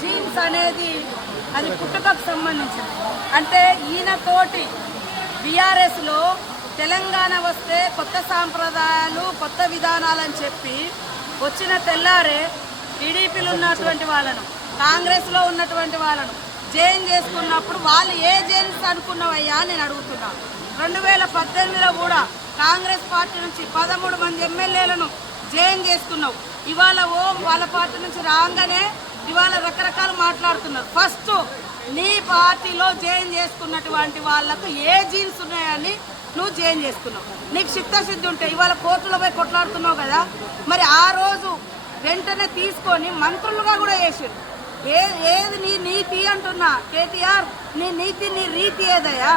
Jeans అనేది అది పుట్టుకకు సంబంధించింది. అంటే ఈయనతోటి బీఆర్ఎస్లో తెలంగాణ వస్తే కొత్త సాంప్రదాయాలు కొత్త విధానాలని చెప్పి వచ్చిన తెల్లారే టీడీపీలో ఉన్నటువంటి వాళ్ళను కాంగ్రెస్లో ఉన్నటువంటి వాళ్ళను జైన్ చేసుకున్నప్పుడు వాళ్ళు ఏ జైన్స్ అనుకున్నవయ్యా నేను అడుగుతున్నా. 2018లో కూడా కాంగ్రెస్ పార్టీ నుంచి 13 మంది ఎమ్మెల్యేలను జైన్ చేసుకున్నావు. ఇవాళ వాళ్ళ పార్టీ నుంచి రాగానే ఇవాళ రకరకాలు మాట్లాడుతున్నారు. ఫస్ట్ నీ పార్టీలో జైన్ చేసుకున్నటువంటి వాళ్ళకు ఏ జీన్స్ ఉన్నాయని నువ్వు జైన్ చేసుకున్నావు. నీకు చిత్తశుద్ధి ఉంటే ఇవాళ కోర్టులో పోయి కొట్లాడుతున్నావు కదా, మరి ఆ రోజు వెంటనే తీసుకొని మంత్రులుగా కూడా చేసారు. ఏది నీ నీతి అంటున్నా కేటీఆర్, నీ నీతి నీ రీతి ఏదయ్యా?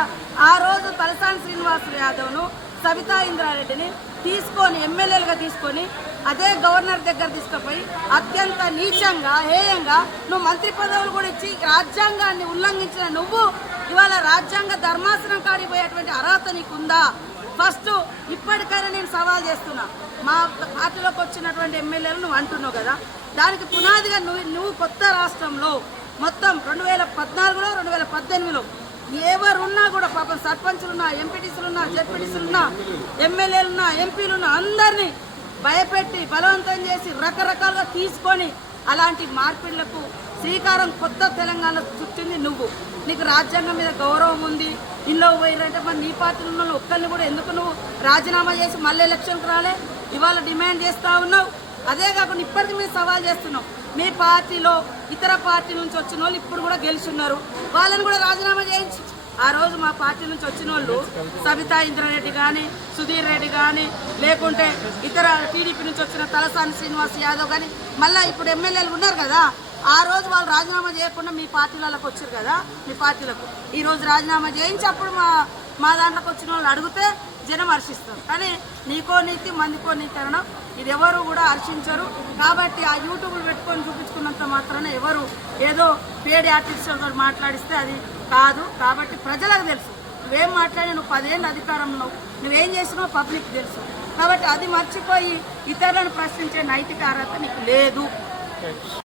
ఆ రోజు తలసాని శ్రీనివాస్ యాదవ్ను సబితా ఇంద్రారెడ్డిని తీసుకొని ఎమ్మెల్యేలుగా తీసుకొని అదే గవర్నర్ దగ్గర తీసుకుపోయి అత్యంత నీచంగా హేయంగా నువ్వు మంత్రి పదవులు కూడా ఇచ్చి రాజ్యాంగాన్ని ఉల్లంఘించిన నువ్వు ఇవాళ రాజ్యాంగ ధర్మాసనం కాడిపోయేటువంటి అర్హత నీకుందా? ఫస్ట్ ఇప్పటికైనా నేను సవాల్ చేస్తున్నా. మా పార్టీలోకి వచ్చినటువంటి ఎమ్మెల్యేలు నువ్వు అంటున్నావు కదా, దానికి పునాదిగా నువ్వు కొత్త రాష్ట్రంలో మొత్తం 2014లో 2018లో ఎవరున్నా కూడా పాపం సర్పంచులున్నా, ఎంపీటీసీలున్నా, జెడ్పీటీసీలున్నా, ఎమ్మెల్యేలున్నా, ఎంపీలున్నా అందరినీ భయపెట్టి బలవంతం చేసి రకరకాలుగా తీసుకొని అలాంటి మార్పిళ్లకు శ్రీకారం కొత్త తెలంగాణ చుట్టింది నువ్వు. నీకు రాజ్యాంగం మీద గౌరవం ఉంది. ఇంట్లో పోయినంటే మరి నీ పార్టీలో ఉన్న ఒక్కరిని కూడా ఎందుకు నువ్వు రాజీనామా చేసి మళ్ళీ ఎలక్షన్కి రాలే? ఇవాళ డిమాండ్ చేస్తూ ఉన్నావు. అదే కాకుండా ఇప్పటికీ మేము సవాల్ చేస్తున్నాం. మీ పార్టీలో ఇతర పార్టీ నుంచి వచ్చిన వాళ్ళు ఇప్పుడు కూడా గెలుచున్నారు, వాళ్ళని కూడా రాజీనామా చేయించి ఆ రోజు మా పార్టీ నుంచి వచ్చిన వాళ్ళు సబితా ఇంద్రారెడ్డి కానీ, సుధీర్ రెడ్డి కానీ, లేకుంటే ఇతర టీడీపీ నుంచి వచ్చిన తలసాని శ్రీనివాస్ యాదవ్ కానీ మళ్ళీ ఇప్పుడు ఎమ్మెల్యేలు ఉన్నారు కదా, ఆ రోజు వాళ్ళు రాజీనామా చేయకుండా మీ పార్టీలకు వచ్చారు కదా, మీ పార్టీలకు ఈరోజు రాజీనామా చేయించి అప్పుడు మా దాంట్లోకి వచ్చిన వాళ్ళు అడిగితే జనం హర్షిస్తారు. కానీ నీకో నీతి మందికో నీతి అనడం ఇది ఎవరు కూడా హర్షించరు. కాబట్టి ఆ యూట్యూబ్లు పెట్టుకొని చూపించుకున్నంత మాత్రాన ఎవరు ఏదో పేడి ఆర్టిస్టులతో మాట్లాడిస్తే అది కాదు. కాబట్టి ప్రజలకు తెలుసు నువ్వేం మాట్లాడి, నువ్వు 10 ఏళ్ళు అధికారంలో నువ్వేం చేసినావు పబ్లిక్ తెలుసు. కాబట్టి అది మర్చిపోయి ఇతరులను ప్రశ్నించే నైతిక అర్హత నీకు లేదు.